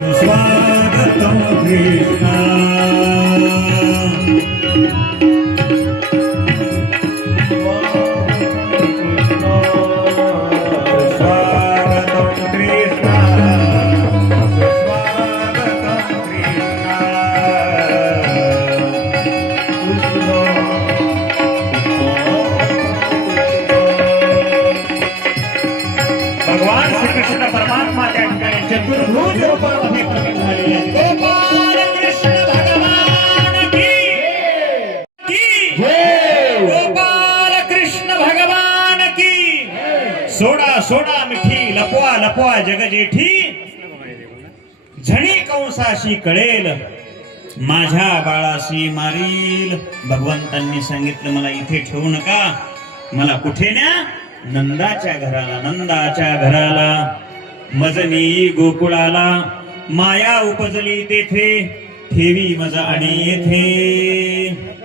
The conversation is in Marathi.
स्वागतम कृष्ण भगवान श्री कृष्ण परमात्मा त्या ठिकाणी चतुर्भुज रूपामध्ये प्रकट झाले आहेत। गोपाल कृष्ण भगवान की जय। गोपाल कृष्ण भगवान की सोडा सोडा मिठी लपवा लपवा जगजेठी झणी कंसाशी कळेल माझ्या बाळाशी मारील। भगवंतांनी सांगितलं मला इथे ठेवू नका, मला कुठे न्या, नंदाच्या घराला। नंदाच्या घराला मजनी गोकुळाला माया उपजली तेथे ठेवी मज आणि येथे